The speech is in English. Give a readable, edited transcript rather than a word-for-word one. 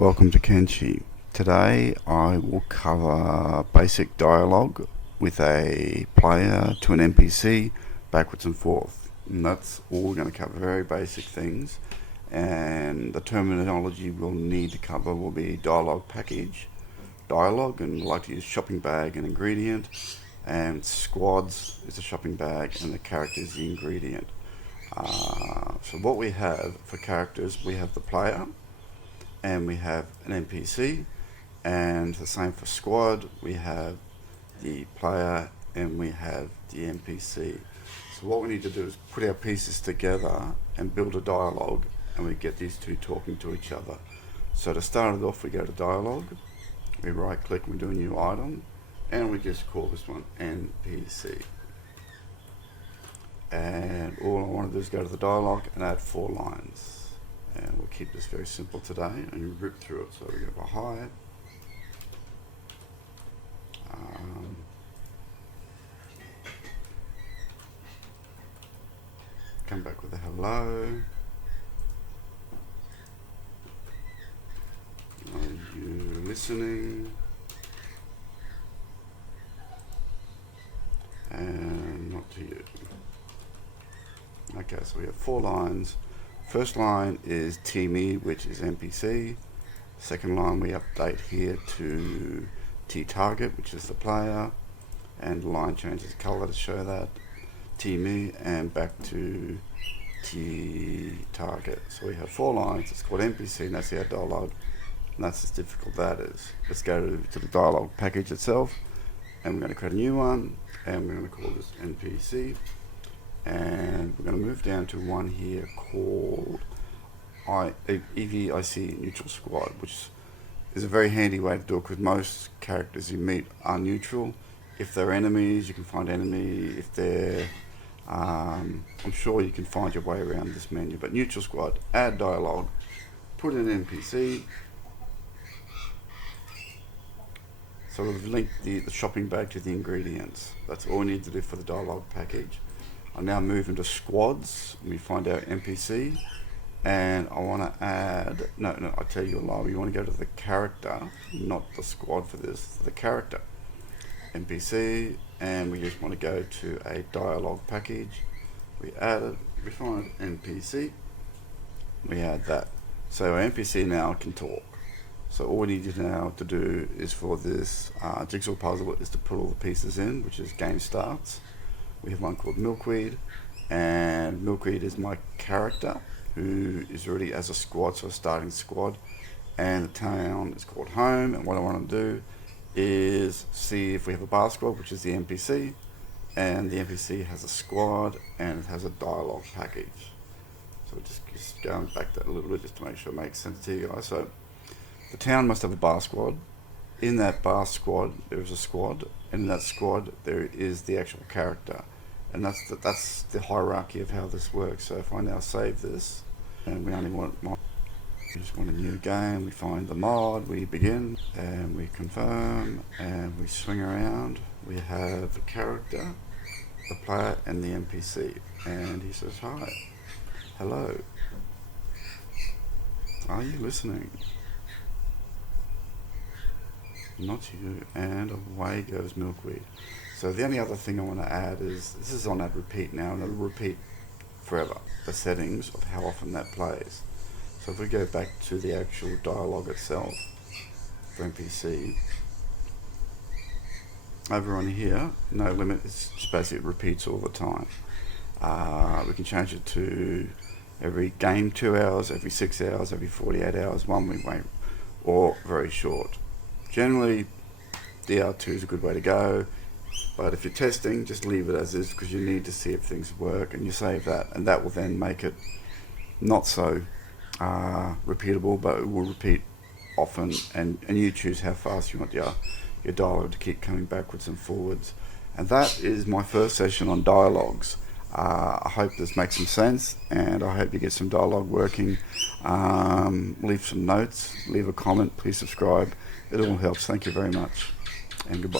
Welcome to Kenshi. Today I will cover basic dialogue with a player to an NPC backwards and forth. And that's all we're going to cover, very basic things. And the terminology we'll need to cover will be dialogue package, dialogue, and we like to use shopping bag and ingredient, and squads is a shopping bag and the character is the ingredient. So what we have for characters, we have the player, and we have an NPC, and the same for squad, we have the player and we have the NPC. So what we need to do is put our pieces together and build a dialogue, and we get these two talking to each other. So to start it off, we go to dialogue, we right click and we do a new item, and we just call this one NPC. And all I want to do is go to the dialogue and add 4 lines. And we'll keep this very simple today and rip through it. So we go for hi. Come back with a hello. Are you listening? And not to you. Okay, so we have 4 lines. First line is T-me, which is NPC. Second line we update here to T-target, which is the player, and the line changes color to show that T-me, and back to T-target. So we have 4 lines. It's called NPC, and that's our dialogue, and that's as difficult that is. Let's go to the dialogue package itself, and we're going to create a new one, and we're going to call this NPC. And we're going to move down to one here called EVIC neutral squad, which is a very handy way to do it because most characters you meet are neutral. If they're enemies, you can find enemy. If they're, I'm sure you can find your way around this menu. But neutral squad, add dialogue, put in an NPC. So we've linked the shopping bag to the ingredients. That's all we need to do for the dialogue package. I now move into squads, and we find our NPC, and I want to add, no, I tell you a lie, you want to go to the character, not the squad for this, the character, NPC, and we just want to go to a dialogue package, we add it, we find NPC, we add that. So our NPC now can talk. So all we need now to do is for this jigsaw puzzle is to put all the pieces in, which is game starts. We have one called Milkweed, and Milkweed is my character who is already as a squad, so a starting squad, and the town is called home. And what I want to do is see if we have a bar squad, which is the NPC, and the NPC has a squad and it has a dialogue package. So just going back that a little bit just to make sure it makes sense to you guys. So the town must have a bar squad. In that bar squad there is a squad, and in that squad there is the actual character, and that's the hierarchy of how this works. So if I now save this, and we only want we just want a new game, we find the mod, we begin, and we confirm, and we swing around. We have the character, the player, and the NPC, and he says hi, hello, are you listening? Not you, and away goes Milkweed. So the only other thing I want to add is, this is on that repeat now, and it'll repeat forever, the settings of how often that plays. So if we go back to the actual dialogue itself for NPC, over on here, no limit, it's basically it repeats all the time. We can change it to every game 2 hours, every 6 hours, every 48 hours, 1 week, or very short. Generally, DR2 is a good way to go, but if you're testing, just leave it as is because you need to see if things work, and you save that, and that will then make it not so repeatable, but it will repeat often, and you choose how fast you want your dialogue to keep coming backwards and forwards. And that is my first session on dialogues. I hope this makes some sense, and I hope you get some dialogue working. Leave some notes, leave a comment, please subscribe. It all helps. Thank you very much, and goodbye.